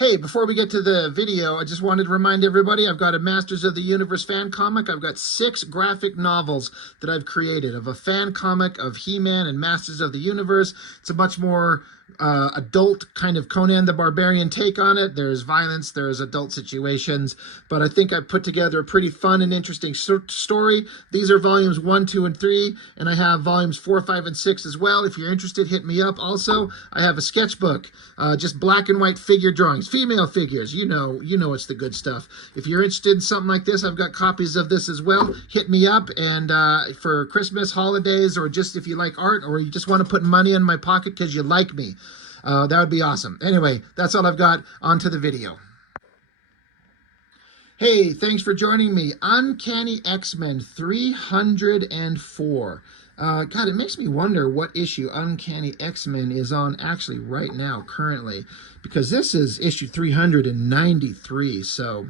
Hey, before we get to the video, I just wanted to remind everybody I've got a Masters of the Universe fan comic. I've got 6 graphic novels that I've created of a fan comic of He-Man and Masters of the Universe. It's a much more adult kind of Conan the Barbarian take on it. There's violence, there's adult situations, but I think I've put together a pretty fun and interesting story. These are volumes 1, 2, and 3, and I have volumes 4, 5, and 6 as well. If you're interested, hit me up. Also, I have a sketchbook, just black and white figure drawings, female figures. You know it's the good stuff. If you're interested in something like this, I've got copies of this as well. Hit me up, and for Christmas, holidays, or just if you like art, or you just want to put money in my pocket because you like me, that would be awesome. Anyway, that's all I've got. On to the video. Hey, thanks for joining me. Uncanny X-Men 304. God, it makes me wonder what issue Uncanny X-Men is on actually right now, currently, because this is issue 393, so,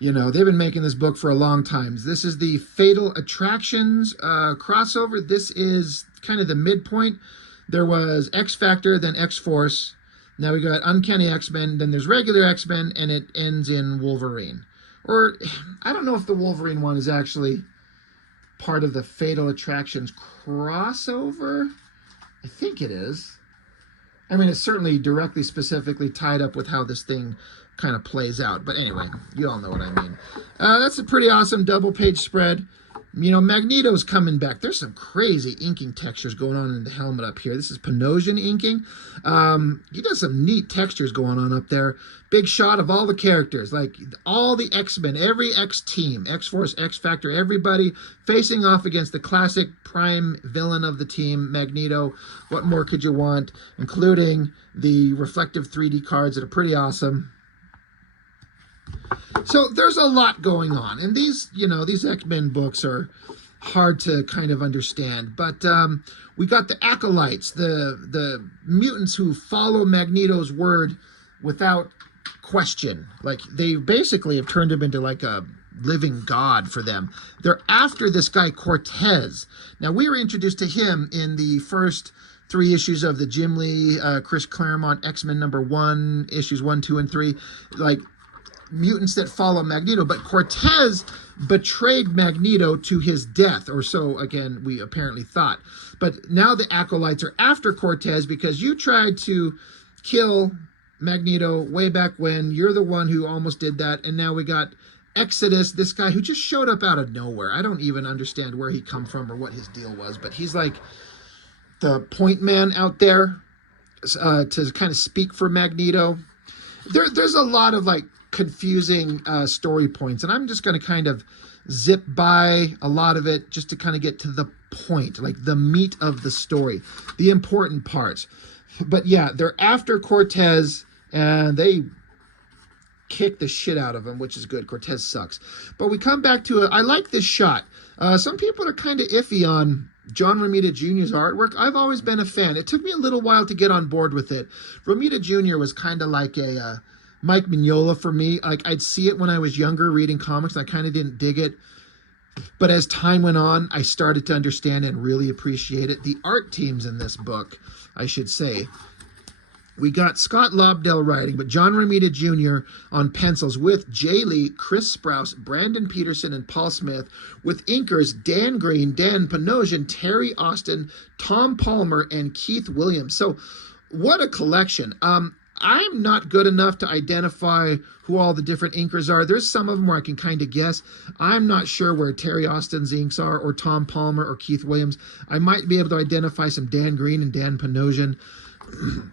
you know, they've been making this book for a long time. This is the Fatal Attractions crossover. This is kind of the midpoint. There was X-Factor, then X-Force. Now we got Uncanny X-Men, then there's regular X-Men, and it ends in Wolverine. Or, I don't know if the Wolverine one is actually part of the Fatal Attractions crossover. I think it is. I mean, it's certainly directly, specifically tied up with how this thing kind of plays out. But anyway, you all know what I mean. That's a pretty awesome double-page spread. You know, Magneto's coming back. There's some crazy inking textures going on in the helmet up here. This is Panosian inking. He does some neat textures going on up there. Big shot of all the characters, like all the X-Men, every X-Team, X-Force, X-Factor, everybody facing off against the classic prime villain of the team, Magneto. What more could you want? Including the reflective 3D cards that are pretty awesome. So there's a lot going on, and these X-Men books are hard to kind of understand. But we got the acolytes, the mutants who follow Magneto's word without question. Like, they basically have turned him into like a living god for them. They're after this guy Cortez. Now, we were introduced to him in the first 3 issues of the Jim Lee, Chris Claremont X-Men #1, issues 1, 2, and 3. Like, mutants that follow Magneto, but Cortez betrayed Magneto to his death, or so, again, we apparently thought. But now the acolytes are after Cortez because you tried to kill Magneto way back when. You're the one who almost did that, and now we got Exodus, this guy who just showed up out of nowhere. I don't even understand where he come from or what his deal was, but he's like the point man out there to kind of speak for Magneto. There's a lot of like confusing story points, and I'm just going to kind of zip by a lot of it just to kind of get to the point, like the meat of the story, the important parts. But yeah, they're after Cortez, and they kick the shit out of him, which is good. Cortez sucks. But we come back to I like this shot. Some people are kind of iffy on John Romita Jr.'s artwork. I've always been a fan. It took me a little while to get on board with it. Romita Jr. was kind of like a Mike Mignola for me. Like, I'd see it when I was younger reading comics, and I kind of didn't dig it. But as time went on, I started to understand and really appreciate it. The art teams in this book, I should say, we got Scott Lobdell writing, but John Romita Jr. on pencils with Jay Lee, Chris Sprouse, Brandon Peterson, and Paul Smith, with inkers Dan Green, Dan Panosian, Terry Austin, Tom Palmer, and Keith Williams. So what a collection. I'm not good enough to identify who all the different inkers are. There's some of them where I can kind of guess. I'm not sure where Terry Austin's inks are, or Tom Palmer, or Keith Williams. I might be able to identify some Dan Green and Dan Panosian.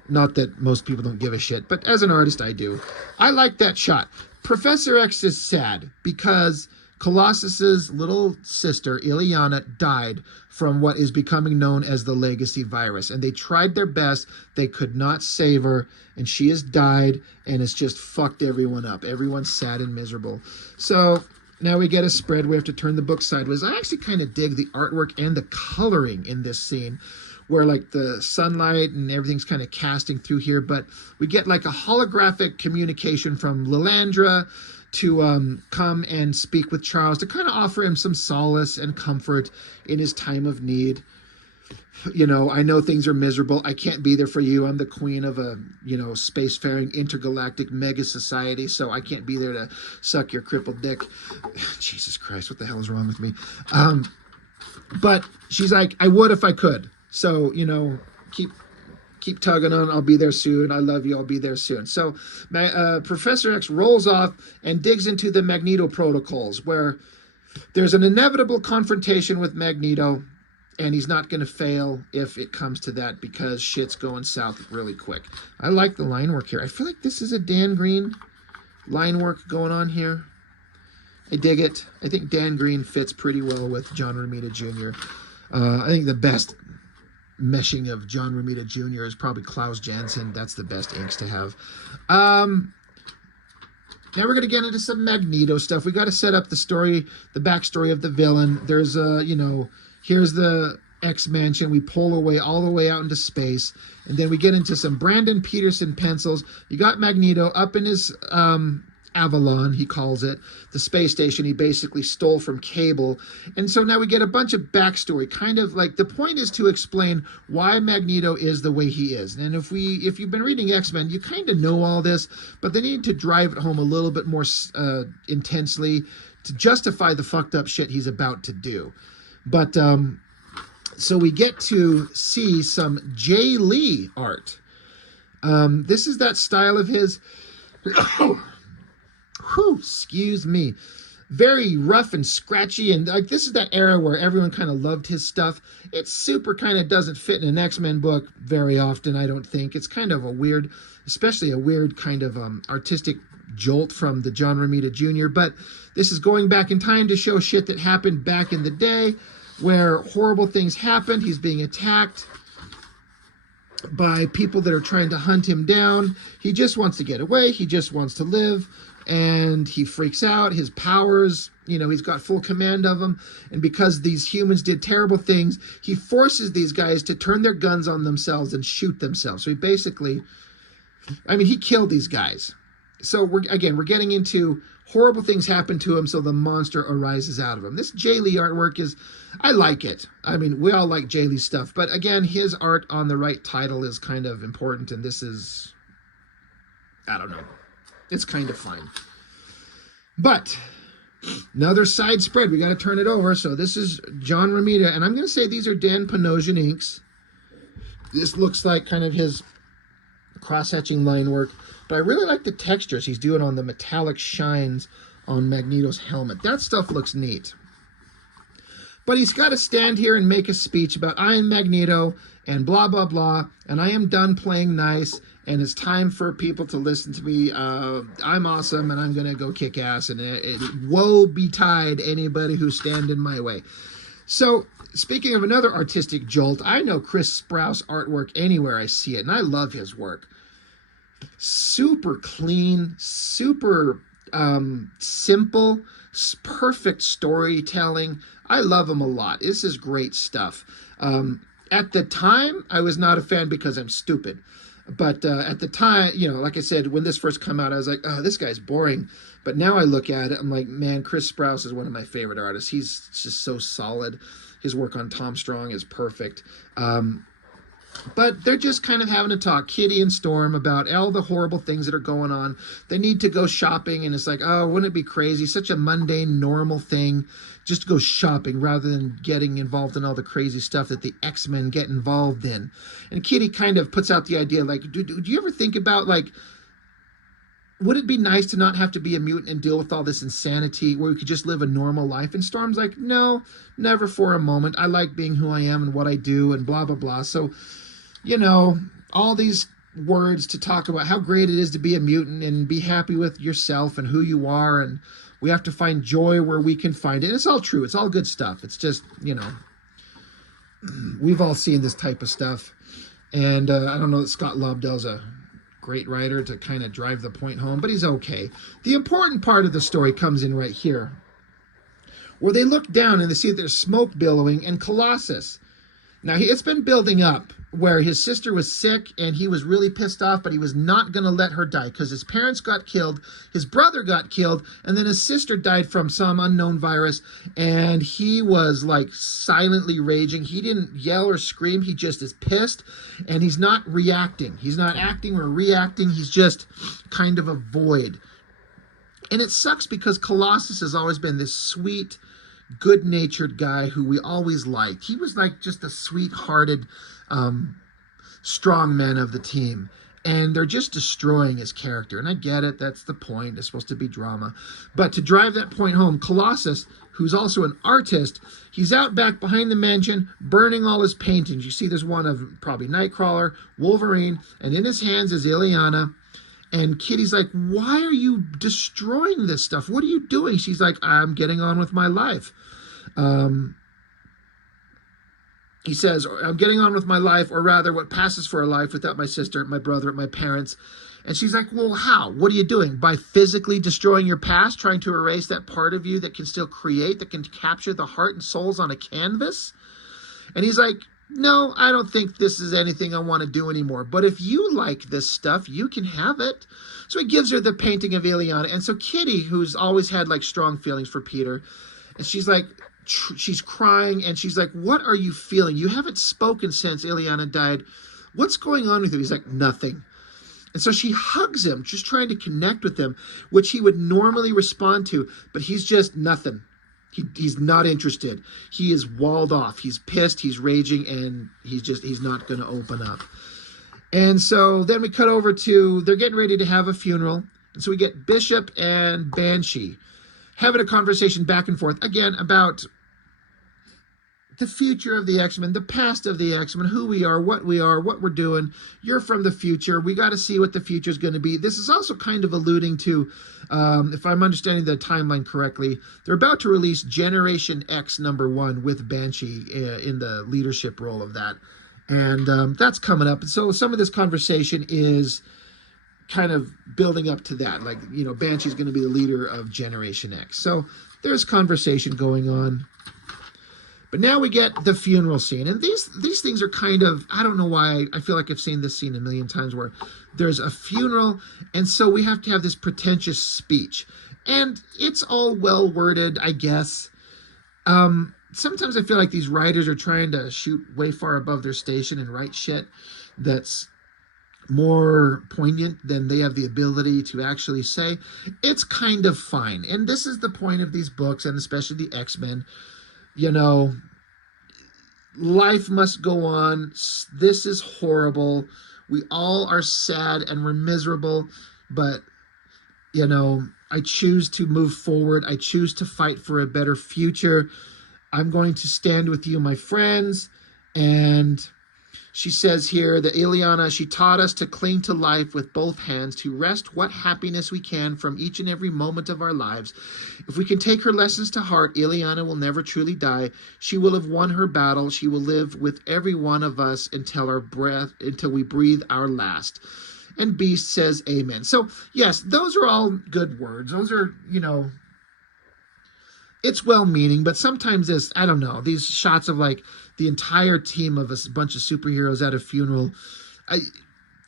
Not that most people don't give a shit, but as an artist, I do. I like that shot. Professor X is sad because Colossus's little sister, Ileana, died from what is becoming known as the legacy virus. And they tried their best. They could not save her. And she has died, and it's just fucked everyone up. Everyone's sad and miserable. So now we get a spread. We have to turn the book sideways. I actually kind of dig the artwork and the coloring in this scene, where like the sunlight and everything's kind of casting through here. But we get like a holographic communication from Lilandra to come and speak with Charles to kind of offer him some solace and comfort in his time of need. I know things are miserable. I can't be there for you. I'm the queen of a, spacefaring intergalactic mega society, so I can't be there to suck your crippled dick. Jesus Christ, what the hell is wrong with me? But she's like, I would if I could. So, keep tugging on. I'll be there soon. I love you. I'll be there soon. So Professor X rolls off and digs into the Magneto protocols, where there's an inevitable confrontation with Magneto, and he's not going to fail if it comes to that, because shit's going south really quick. I like the line work here. I feel like this is a Dan Green line work going on here. I dig it. I think Dan Green fits pretty well with John Romita Jr. I think the best meshing of John Romita Jr. is probably Klaus Janson. That's the best inks to have. Now we're going to get into some Magneto stuff. We got to set up the story, the backstory of the villain. There's here's the X Mansion. We pull away all the way out into space, and then we get into some Brandon Peterson pencils. You got Magneto up in his Avalon, he calls it, the space station he basically stole from Cable. And so now we get a bunch of backstory, kind of like the point is to explain why Magneto is the way he is. And if you've been reading X-Men, you kind of know all this, but they need to drive it home a little bit more intensely to justify the fucked up shit he's about to do. But so we get to see some Jay Lee art. This is that style of his. Excuse me. Very rough and scratchy, and like this is that era where everyone kind of loved his stuff. It super kind of doesn't fit in an X-Men book very often, I don't think. It's kind of a weird, especially a weird kind of artistic jolt from the John Romita Jr., but this is going back in time to show shit that happened back in the day where horrible things happened. He's being attacked by people that are trying to hunt him down. He just wants to get away. He just wants to live. And he freaks out. His powers, he's got full command of them. And because these humans did terrible things, he forces these guys to turn their guns on themselves and shoot themselves. So he basically, he killed these guys. So we're getting into horrible things happen to him, so the monster arises out of him. This Jay Lee artwork I like it. We all like Jay Lee stuff. But again, his art on the right title is kind of important. And this is, I don't know. It's kind of fine. But another side spread. We got to turn it over. So this is John Romita. And I'm going to say these are Dan Panosian inks. This looks like kind of his cross-hatching line work. But I really like the textures he's doing on the metallic shines on Magneto's helmet. That stuff looks neat. But he's got to stand here and make a speech about I am Magneto and blah, blah, blah. And I am done playing nice. And it's time for people to listen to me. I'm awesome, and I'm going to go kick ass. And woe betide anybody who stand in my way. So, speaking of another artistic jolt, I know Chris Sprouse artwork anywhere I see it, and I love his work. Super clean, super simple, perfect storytelling. I love him a lot. This is great stuff. At the time, I was not a fan because I'm stupid. But at the time, like I said, when this first came out, I was like, oh, this guy's boring. But now I look at it, I'm like, man, Chris Sprouse is one of my favorite artists. He's just so solid. His work on Tom Strong is perfect. But they're just kind of having a talk, Kitty and Storm, about all the horrible things that are going on. They need to go shopping, and it's like, oh, wouldn't it be crazy? Such a mundane, normal thing, just to go shopping rather than getting involved in all the crazy stuff that the X-Men get involved in. And Kitty kind of puts out the idea, like, do you ever think about, like, would it be nice to not have to be a mutant and deal with all this insanity where we could just live a normal life? And Storm's like, no, never for a moment. I like being who I am and what I do and blah, blah, blah. So, all these words to talk about how great it is to be a mutant and be happy with yourself and who you are. And we have to find joy where we can find it. And it's all true. It's all good stuff. It's just, we've all seen this type of stuff. And I don't know that Scott Lobdell's a great writer to kind of drive the point home, but he's okay. The important part of the story comes in right here, where they look down and they see there's smoke billowing and Colossus. Now, it's been building up. where his sister was sick and he was really pissed off, but he was not going to let her die because his parents got killed, his brother got killed, and then his sister died from some unknown virus, and he was like silently raging. He didn't yell or scream. He just is pissed, and he's not reacting. He's not acting or reacting. He's just kind of a void. And it sucks because Colossus has always been this sweet, good-natured guy who we always liked. He was like just a sweet-hearted strong man of the team, and they're just destroying his character. And I get it, that's the point, it's supposed to be drama, but to drive that point home, Colossus, who's also an artist, he's out back behind the mansion burning all his paintings. You see there's one of probably Nightcrawler, Wolverine, and in his hands is Illyana. And Kitty's like, why are you destroying this stuff? What are you doing? She's like, I'm getting on with my life. He says, I'm getting on with my life, or rather what passes for a life without my sister, my brother, my parents. And she's like, well, how? What are you doing? By physically destroying your past, trying to erase that part of you that can still create, that can capture the heart and souls on a canvas? And he's like, no, I don't think this is anything I want to do anymore. But if you like this stuff, you can have it. So he gives her the painting of Illyana. And so Kitty, who's always had like strong feelings for Peter, and she's like, she's crying, and she's like, what are you feeling? You haven't spoken since Illyana died. What's going on with you? He's like, nothing. And so she hugs him, just trying to connect with him, which he would normally respond to, but he's just nothing. He's not interested. He is walled off. He's pissed, he's raging, and he's not going to open up. And so then we cut over to, they're getting ready to have a funeral. And so we get Bishop and Banshee having a conversation back and forth, again, about the future of the X-Men, the past of the X-Men, who we are, what we're doing. You're from the future. We got to see what the future is going to be. This is also kind of alluding to, if I'm understanding the timeline correctly, they're about to release Generation X #1 with Banshee in the leadership role of that. And that's coming up. And so some of this conversation is kind of building up to that. Like, you know, Banshee's going to be the leader of Generation X. So there's conversation going on. But now we get the funeral scene. And these things are kind of, I don't know why, I feel like I've seen this scene a million times where there's a funeral, and so we have to have this pretentious speech. And it's all well worded, I guess. Sometimes I feel like these writers are trying to shoot way far above their station and write shit that's more poignant than they have the ability to actually say. It's kind of fine. And this is the point of these books, and especially the X-Men. You know, life must go on. This is horrible. We all are sad and we're miserable, but, you know, I choose to move forward. I choose to fight for a better future. I'm going to stand with you, my friends. And she says here that Illyana, she taught us to cling to life with both hands, to wrest what happiness we can from each and every moment of our lives. If we can take her lessons to heart, Illyana will never truly die. She will have won her battle. She will live with every one of us until we breathe our last. And Beast says amen. So yes, those are all good words. Those are, you know, it's well-meaning, but sometimes this, I don't know, these shots of like the entire team of a bunch of superheroes at a funeral, I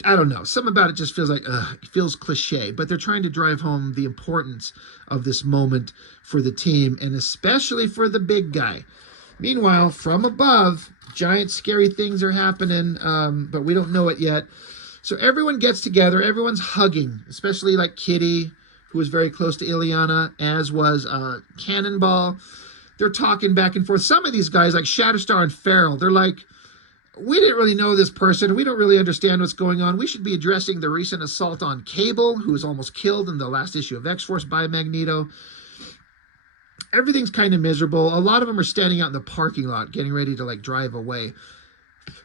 don't know, something about it just feels like, it feels cliche, but they're trying to drive home the importance of this moment for the team, and especially for the big guy. Meanwhile, from above, giant scary things are happening, but we don't know it yet. So everyone gets together, everyone's hugging, especially like Kitty, who was very close to Illyana, as was Cannonball. They're talking back and forth. Some of these guys, like Shatterstar and Feral, they're like, we didn't really know this person. We don't really understand what's going on. We should be addressing the recent assault on Cable, who was almost killed in the last issue of X-Force by Magneto. Everything's kind of miserable. A lot of them are standing out in the parking lot, getting ready to like drive away.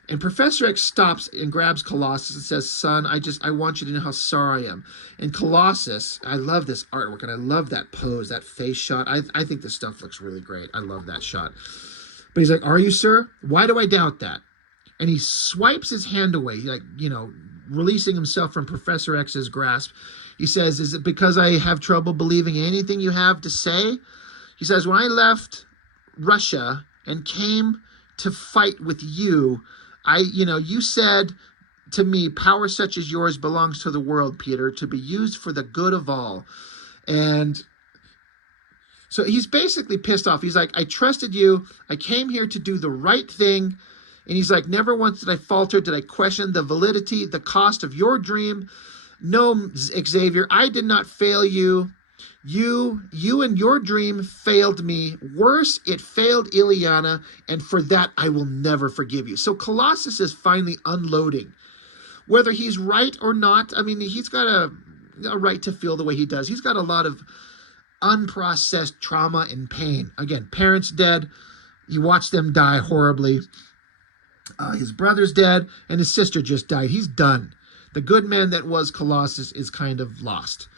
And Professor X stops and grabs Colossus and says, son, I want you to know how sorry I am. And Colossus, I love this artwork, and I love that pose, that face shot. I think this stuff looks really great. I love that shot. But he's like, are you, sir? Why do I doubt that? And he swipes his hand away, like, you know, releasing himself from Professor X's grasp. He says, is it because I have trouble believing anything you have to say? He says, when I left Russia and came to fight with you, You said to me, power such as yours belongs to the world, Peter, to be used for the good of all. And so he's basically pissed off. He's like, I trusted you. I came here to do the right thing. And he's like, never once did I falter, did I question the validity, the cost of your dream. No, Xavier, I did not fail you. You and your dream failed me. Worse, it failed Ileana, and for that I will never forgive you. So Colossus is finally unloading. Whether he's right or not, I mean, he's got a right to feel the way he does. He's got a lot of unprocessed trauma and pain. Again, parents dead. You watch them die horribly. His brother's dead, and his sister just died. He's done. The good man that was Colossus is kind of lost.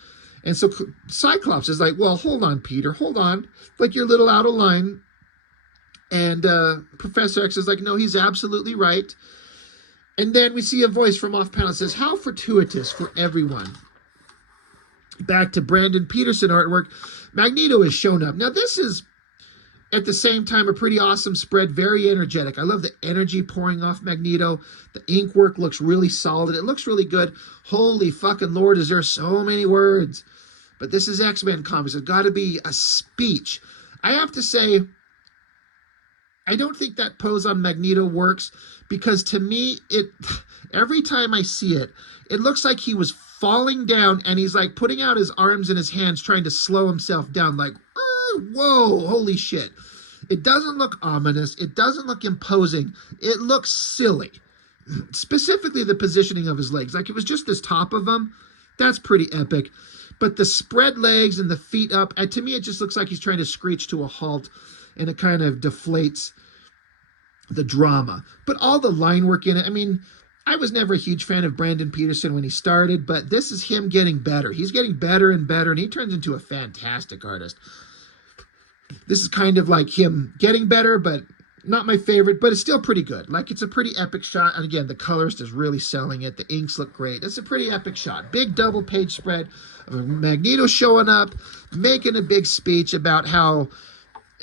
And so Cyclops is like, well, hold on, Peter, hold on. Like, you're a little out of line. And Professor X is like, no, he's absolutely right. And then we see a voice from off panel that says, how fortuitous for everyone. Back to Brandon Peterson artwork. Magneto is shown up. Now, this is, at the same time, a pretty awesome spread. Very energetic. I love the energy pouring off Magneto. The ink work looks really solid. It looks really good. Holy fucking Lord, is there so many words. But this is X-Men Comics. It's got to be a speech. I have to say, I don't think that pose on Magneto works, because to me, every time I see it, it looks like he was falling down and he's like putting out his arms and his hands trying to slow himself down, like, whoa, holy shit. It doesn't look ominous. It doesn't look imposing. It looks silly. Specifically the positioning of his legs. Like, it was just this top of him. That's pretty epic. But the spread legs and the feet up, to me, it just looks like he's trying to screech to a halt, and it kind of deflates the drama. But all the line work in it, I mean, I was never a huge fan of Brandon Peterson when he started, but this is him getting better. He's getting better and better, and he turns into a fantastic artist. This is kind of like him getting better, but not my favorite, but it's still pretty good. Like, it's a pretty epic shot. And again, the colorist is really selling it. The inks look great. It's a pretty epic shot. Big double page spread of Magneto showing up, making a big speech about how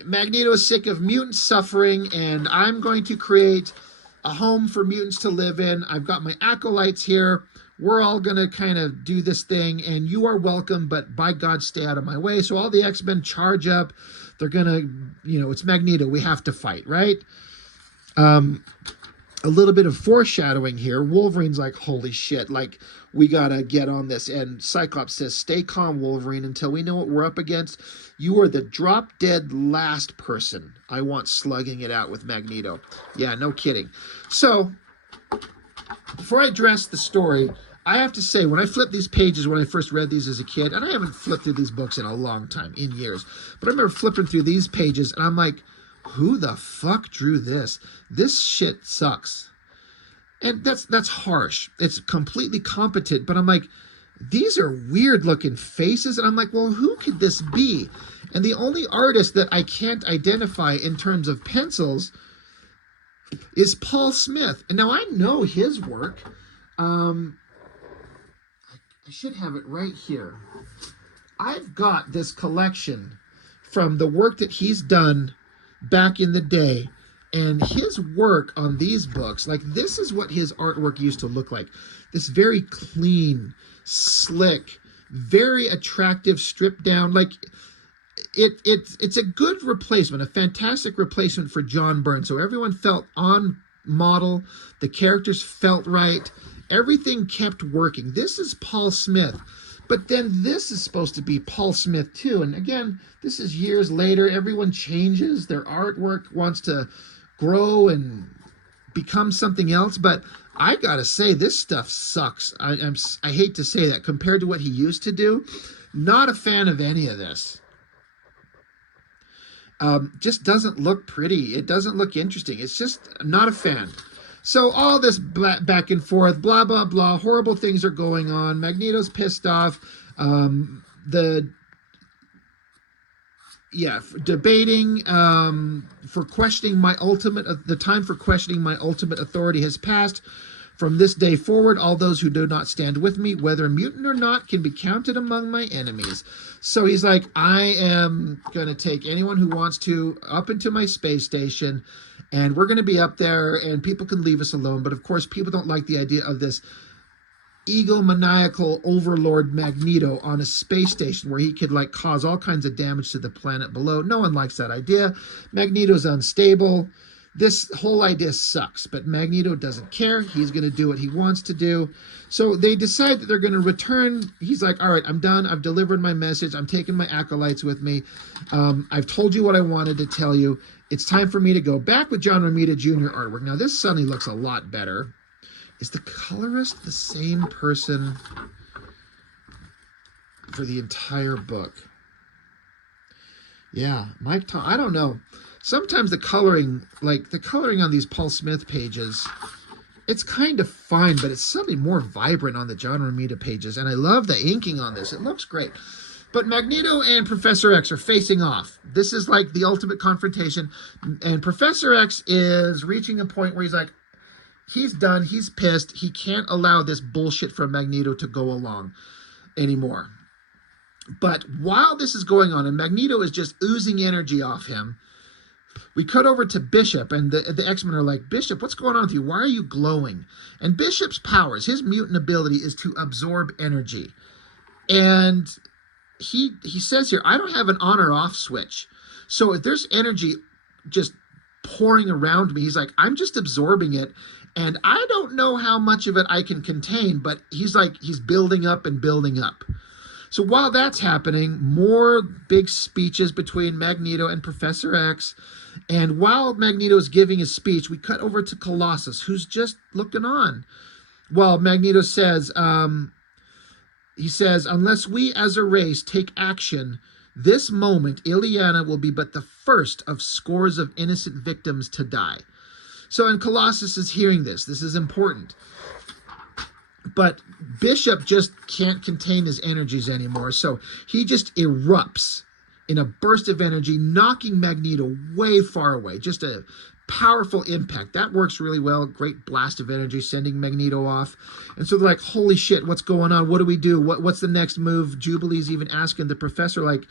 Magneto is sick of mutant suffering, and I'm going to create a home for mutants to live in. I've got my acolytes here. We're all going to kind of do this thing, and you are welcome, but by God, stay out of my way. So all the X-Men charge up. They're going to, it's Magneto. We have to fight, right? A little bit of foreshadowing here. Wolverine's like, holy shit, like, we got to get on this. And Cyclops says, stay calm, Wolverine, until we know what we're up against. You are the drop-dead last person I want slugging it out with Magneto. Yeah, no kidding. So, before I address the story, I have to say, when I flipped these pages, when I first read these as a kid, and I haven't flipped through these books in a long time, in years, but I remember flipping through these pages, and I'm like, who the fuck drew this? This shit sucks. And that's harsh. It's completely competent, but I'm like, these are weird looking faces, and I'm like, well, who could this be? And the only artist that I can't identify in terms of pencils is Paul Smith. And now I know his work. I should have it right here. I've got this collection from the work that he's done back in the day, and his work on these books, like, this is what his artwork used to look like. This very clean, slick, very attractive, stripped down, like, it's a good replacement, a fantastic replacement for John Byrne. So everyone felt on model, the characters felt right, everything kept working. This is Paul Smith, but then this is supposed to be Paul Smith too. And again, this is years later. Everyone changes. Their artwork wants to grow and become something else. But I gotta say, this stuff sucks. I hate to say that compared to what he used to do. Not a fan of any of this. Just doesn't look pretty. It doesn't look interesting. It's just not a fan. So all this back and forth, blah, blah, blah, horrible things are going on. Magneto's pissed off. Debating for questioning my ultimate, the time for questioning my ultimate authority has passed. From this day forward, all those who do not stand with me, whether mutant or not, can be counted among my enemies. So he's like, I am going to take anyone who wants to up into my space station, and we're going to be up there, and people can leave us alone. But of course, people don't like the idea of this egomaniacal overlord Magneto on a space station where he could like cause all kinds of damage to the planet below. No one likes that idea. Magneto's unstable. This whole idea sucks, but Magneto doesn't care. He's going to do what he wants to do. So they decide that they're going to return. He's like, all right, I'm done. I've delivered my message. I'm taking my acolytes with me. I've told you what I wanted to tell you. It's time for me to go back with John Romita Jr. artwork. Now, this suddenly looks a lot better. Is the colorist the same person for the entire book? Yeah, Mike I don't know. Sometimes the coloring, like the coloring on these Paul Smith pages, it's kind of fine, but it's suddenly more vibrant on the John Romita pages. And I love the inking on this. It looks great. But Magneto and Professor X are facing off. This is like the ultimate confrontation. And Professor X is reaching a point where he's like, he's done. He's pissed. He can't allow this bullshit from Magneto to go along anymore. But while this is going on, and Magneto is just oozing energy off him, we cut over to Bishop, and the X-Men are like, Bishop, what's going on with you? Why are you glowing? And Bishop's powers, his mutant ability is to absorb energy. And he says here, I don't have an on or off switch. So if there's energy just pouring around me, he's like, I'm just absorbing it. And I don't know how much of it I can contain, but he's like, he's building up and building up. So while that's happening, more big speeches between Magneto and Professor X. And while Magneto is giving his speech, we cut over to Colossus, who's just looking on. Well, Magneto says, he says, unless we as a race take action, this moment, Illyana will be but the first of scores of innocent victims to die. So, and Colossus is hearing this. This is important. But Bishop just can't contain his energies anymore. So he just erupts in a burst of energy, knocking Magneto way far away. Just a powerful impact. That works really well. Great blast of energy, sending Magneto off. And so they're like, holy shit, what's going on? What do we do? What's the next move? Jubilee's even asking the professor, like,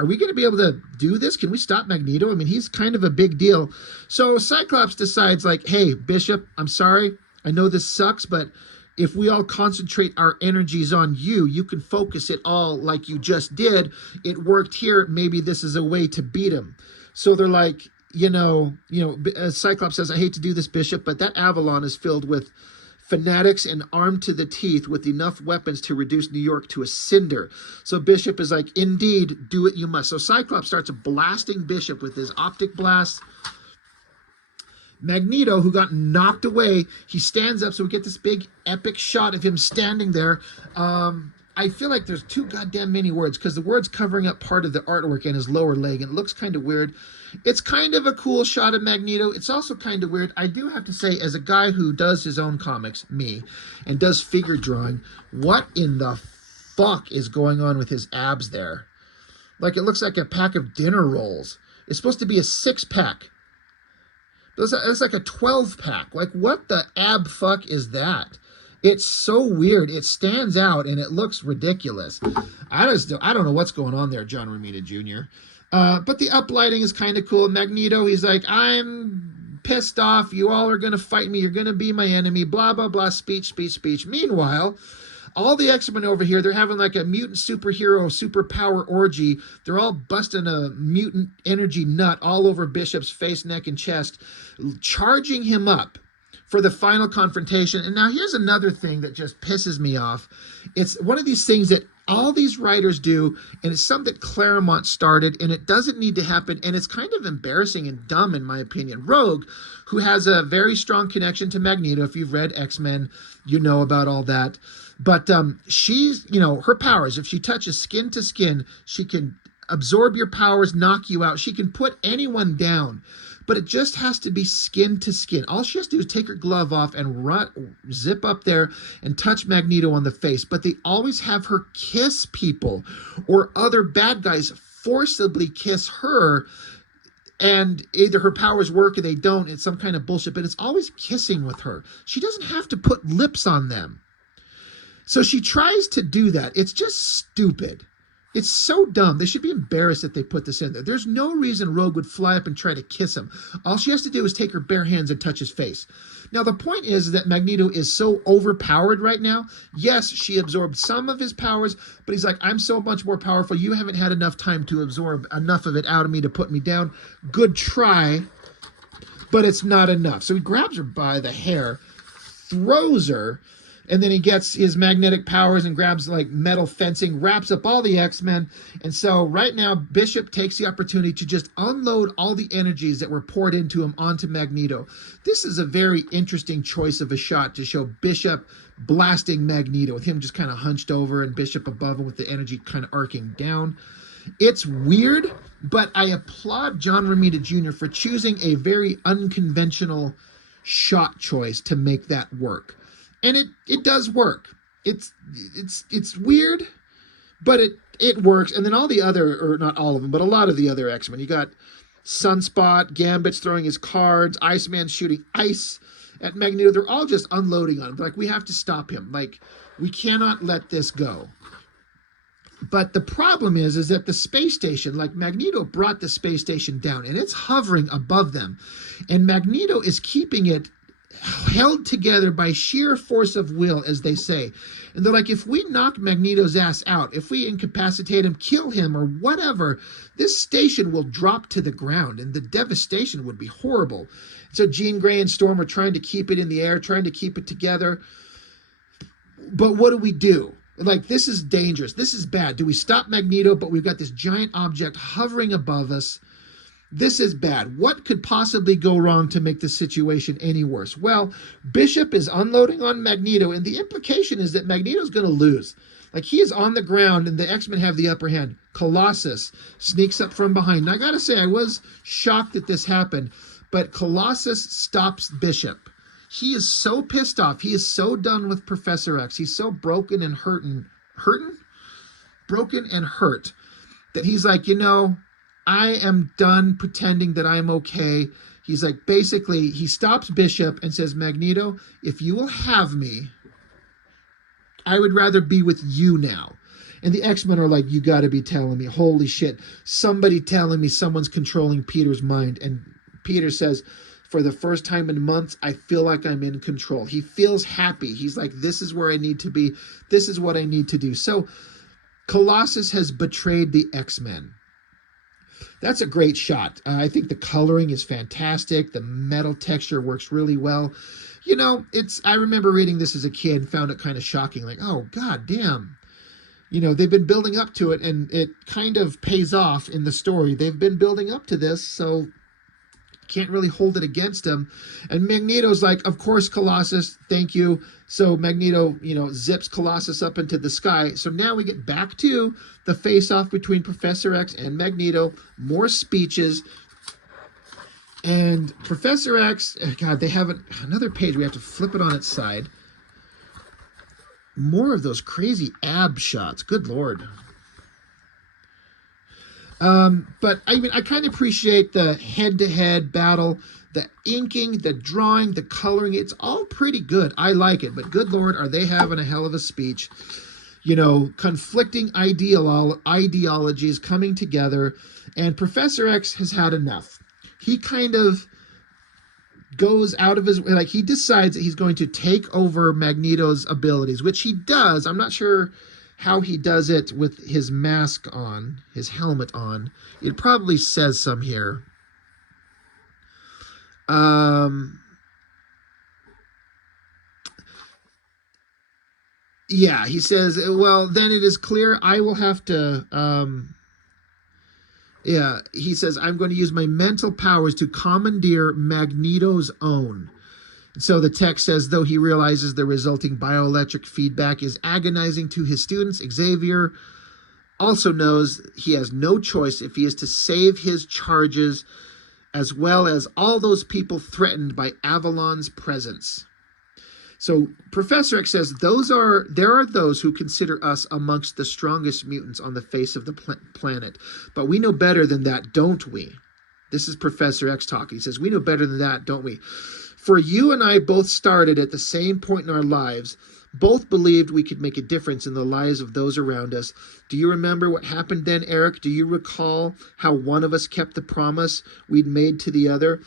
are we going to be able to do this? Can we stop Magneto? I mean, he's kind of a big deal. So Cyclops decides, like, hey, Bishop, I'm sorry. I know this sucks, but if we all concentrate our energies on you, you can focus it all like you just did. It worked here. Maybe this is a way to beat him. So they're like, Cyclops says, I hate to do this, Bishop, but that Avalon is filled with fanatics and armed to the teeth with enough weapons to reduce New York to a cinder. So Bishop is like, indeed, do it you must. So Cyclops starts blasting Bishop with his optic blast. Magneto, who got knocked away, he stands up, so we get this big epic shot of him standing there. I feel like there's too goddamn many words, because the word's covering up part of the artwork in his lower leg, and it looks kind of weird. It's kind of a cool shot of Magneto. It's also kind of weird. I do have to say, as a guy who does his own comics, me, and does figure drawing, what in the fuck is going on with his abs there? Like, it looks like a pack of dinner rolls. It's supposed to be a 6-pack. It's like a 12-pack. Like, what the ab fuck is that? It's so weird. It stands out, and it looks ridiculous. I don't know what's going on there, John Romita Jr. But the uplighting is kind of cool. Magneto, he's like, I'm pissed off. You all are going to fight me. You're going to be my enemy. Blah, blah, blah. Speech. Meanwhile, all the X-Men over here, they're having like a mutant superhero superpower orgy. They're all busting a mutant energy nut all over Bishop's face, neck, and chest, charging him up for the final confrontation. And now here's another thing that just pisses me off. It's one of these things that all these writers do, and it's something that Claremont started, and it doesn't need to happen, and it's kind of embarrassing and dumb in my opinion. Rogue, who has a very strong connection to Magneto, if you've read X-Men, you know about all that. But she's, her powers, if she touches skin to skin, she can absorb your powers, knock you out. She can put anyone down. But it just has to be skin to skin. All she has to do is take her glove off and zip up there and touch Magneto on the face. But they always have her kiss people, or other bad guys forcibly kiss her. And either her powers work or they don't. It's some kind of bullshit. But it's always kissing with her. She doesn't have to put lips on them. So she tries to do that. It's just stupid. It's so dumb. They should be embarrassed that they put this in there. There's no reason Rogue would fly up and try to kiss him. All she has to do is take her bare hands and touch his face. Now, the point is that Magneto is so overpowered right now. Yes, she absorbed some of his powers, but he's like, I'm so much more powerful. You haven't had enough time to absorb enough of it out of me to put me down. Good try, but it's not enough. So he grabs her by the hair, throws her, and then he gets his magnetic powers and grabs like metal fencing, wraps up all the X-Men. And so right now, Bishop takes the opportunity to just unload all the energies that were poured into him onto Magneto. This is a very interesting choice of a shot to show Bishop blasting Magneto, with him just kind of hunched over and Bishop above him with the energy kind of arcing down. It's weird, but I applaud John Romita Jr. for choosing a very unconventional shot choice to make that work. And it does work. It's weird, but it works. And then all the other, or not all of them, but a lot of the other X-Men. You got Sunspot, Gambit's throwing his cards, Iceman shooting ice at Magneto. They're all just unloading on him. Like, we have to stop him. Like, we cannot let this go. But the problem is that the space station, like Magneto brought the space station down, and it's hovering above them. And Magneto is keeping it held together by sheer force of will, as they say. And they're like, if we knock Magneto's ass out, if we incapacitate him, kill him, or whatever, this station will drop to the ground, and the devastation would be horrible. So Jean Grey and Storm are trying to keep it in the air, trying to keep it together. But what do? Like, this is dangerous. This is bad. Do we stop Magneto? But we've got this giant object hovering above us. This is bad. What could possibly go wrong to make the situation any worse? Well, Bishop is unloading on Magneto, and the implication is that Magneto's going to lose. Like, he is on the ground, and the X-Men have the upper hand. Colossus sneaks up from behind. And I got to say, I was shocked that this happened, but Colossus stops Bishop. He is so pissed off. He is so done with Professor X. He's so broken and broken and hurt, that he's like, I am done pretending that I'm okay. He's like, basically, he stops Bishop and says, Magneto, if you will have me, I would rather be with you now. And the X-Men are like, you got to be telling me. Holy shit. Somebody telling me someone's controlling Peter's mind. And Peter says, for the first time in months, I feel like I'm in control. He feels happy. He's like, this is where I need to be. This is what I need to do. So Colossus has betrayed the X-Men. That's a great shot. I think the coloring is fantastic. The metal texture works really well. I remember reading this as a kid and found it kind of shocking. Like, oh, god damn. They've been building up to it, and it kind of pays off in the story. They've been building up to this, so can't really hold it against him. And Magneto's like, of course, Colossus, thank you. So Magneto, zips Colossus up into the sky. So now we get back to the face-off between Professor X and Magneto. More speeches. And Professor X, God, they have another page. We have to flip it on its side. More of those crazy ab shots. Good Lord. But I kind of appreciate the head-to-head battle, the inking, the drawing, the coloring. It's all pretty good. I like it, but good Lord, are they having a hell of a speech. Conflicting ideologies coming together, and Professor X has had enough. He kind of goes out of his way, he decides that he's going to take over Magneto's abilities, which he does. I'm not sure how he does it with his mask on, his helmet on. It probably says some here. Yeah, he says, well, then it is clear I will have to, he says, I'm going to use my mental powers to commandeer Magneto's own. So the text says, though he realizes the resulting bioelectric feedback is agonizing to his students, Xavier also knows he has no choice if he is to save his charges, as well as all those people threatened by Avalon's presence. So Professor X says, there are those who consider us amongst the strongest mutants on the face of the planet. But we know better than that, don't we? This is Professor X talking. He says, we know better than that, don't we? For you and I both started at the same point in our lives, Both believed we could make a difference in the lives of those around us. Do you remember what happened then, Eric? Do you recall how one of us kept the promise we'd made to the other?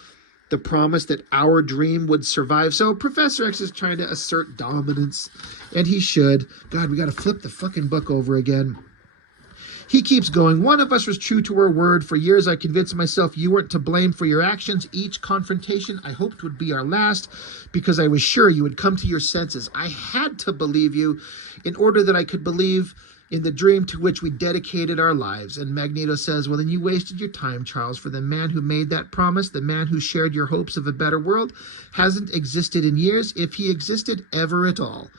The promise that our dream would survive. So Professor X is trying to assert dominance, and he should. God, we got to flip the fucking book over again. He keeps going. One of us was true to her word. For years, I convinced myself you weren't to blame for your actions. Each confrontation I hoped would be our last because I was sure you would come to your senses. I had to believe you in order that I could believe in the dream to which we dedicated our lives. And Magneto says, well, then you wasted your time, Charles, for the man who made that promise, the man who shared your hopes of a better world, hasn't existed in years, if he existed ever at all.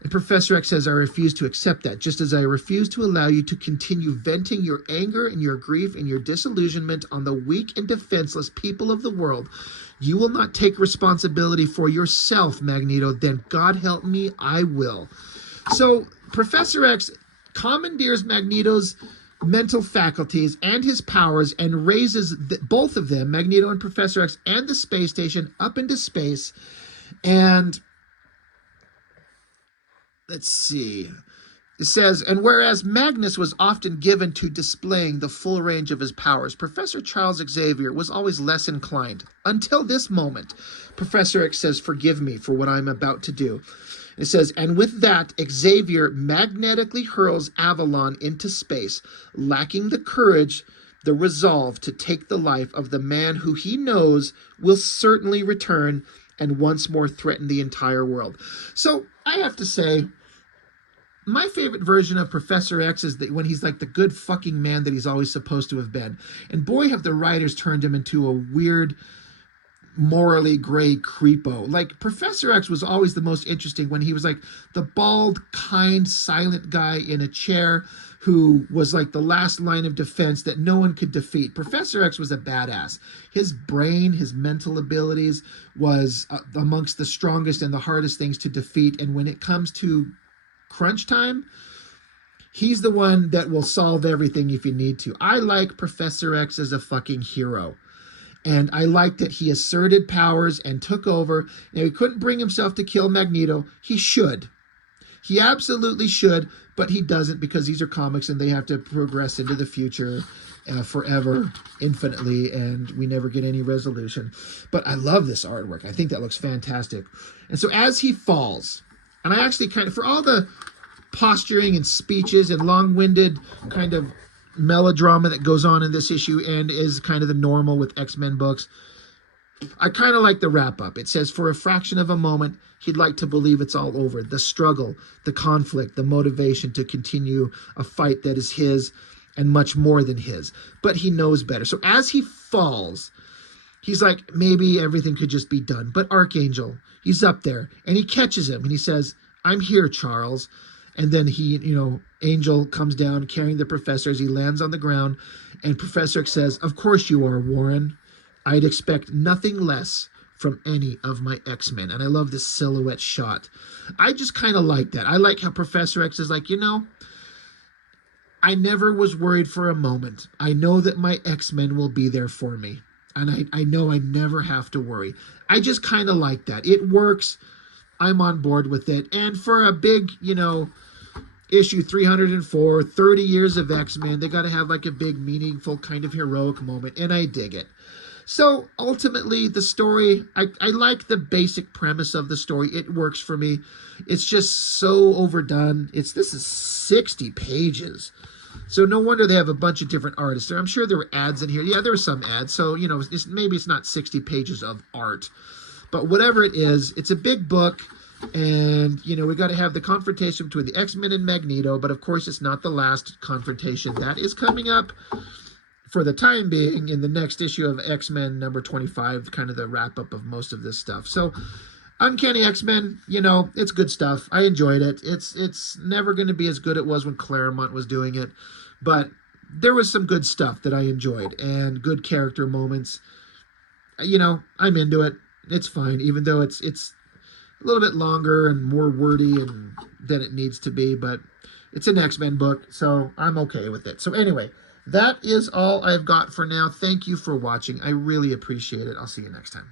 And Professor X says, I refuse to accept that, just as I refuse to allow you to continue venting your anger and your grief and your disillusionment on the weak and defenseless people of the world. You will not take responsibility for yourself, Magneto. Then God help me, I will. So Professor X commandeers Magneto's mental faculties and his powers and raises both of them, Magneto and Professor X, and the space station up into space. And let's see. It says, and whereas Magnus was often given to displaying the full range of his powers, Professor Charles Xavier was always less inclined. Until this moment, Professor X says, forgive me for what I'm about to do. It says, and with that, Xavier magnetically hurls Avalon into space, lacking the courage, the resolve to take the life of the man who he knows will certainly return and once more threaten the entire world. So I have to say, my favorite version of Professor X is that when he's like the good fucking man that he's always supposed to have been. And boy, have the writers turned him into a weird, morally gray creepo. Like, Professor X was always the most interesting when he was like the bald, kind, silent guy in a chair who was like the last line of defense that no one could defeat. Professor X was a badass. His brain, his mental abilities was amongst the strongest and the hardest things to defeat. And when it comes to crunch time, he's the one that will solve everything if you need to. I like Professor X as a fucking hero. And I like that he asserted powers and took over. Now, he couldn't bring himself to kill Magneto. He should. He absolutely should, but he doesn't because these are comics and they have to progress into the future forever, infinitely, and we never get any resolution. But I love this artwork. I think that looks fantastic. And so as he falls, and I actually kind of, for all the posturing and speeches and long-winded kind of melodrama that goes on in this issue and is kind of the normal with X-Men books, I kind of like the wrap-up. It says, for a fraction of a moment, he'd like to believe it's all over. The struggle, the conflict, the motivation to continue a fight that is his and much more than his. But he knows better. So as he falls, he's like, maybe everything could just be done. But Archangel, he's up there, and he catches him, and he says, I'm here, Charles. And then he, Angel comes down carrying the professor as he lands on the ground, and Professor X says, of course you are, Warren. I'd expect nothing less from any of my X-Men. And I love this silhouette shot. I just kind of like that. I like how Professor X is like, I never was worried for a moment. I know that my X-Men will be there for me. And I know I never have to worry. I just kind of like that. It works. I'm on board with it. And for a big, issue 304, 30 years of X-Men, they got to have like a big, meaningful, kind of heroic moment. And I dig it. So ultimately, the story, I like the basic premise of the story. It works for me. It's just so overdone. This is 60 pages. So no wonder they have a bunch of different artists there. I'm sure there were ads in here. Yeah, there were some ads. So, maybe it's not 60 pages of art. But whatever it is, it's a big book. And, we got to have the confrontation between the X-Men and Magneto. But, of course, it's not the last confrontation. That is coming up for the time being in the next issue of X-Men number 25, kind of the wrap-up of most of this stuff. So, Uncanny X-Men, it's good stuff. I enjoyed it. It's never going to be as good as it was when Claremont was doing it. But there was some good stuff that I enjoyed and good character moments. I'm into it. It's fine, even though it's a little bit longer and more wordy than it needs to be. But it's an X-Men book, so I'm okay with it. So anyway, that is all I've got for now. Thank you for watching. I really appreciate it. I'll see you next time.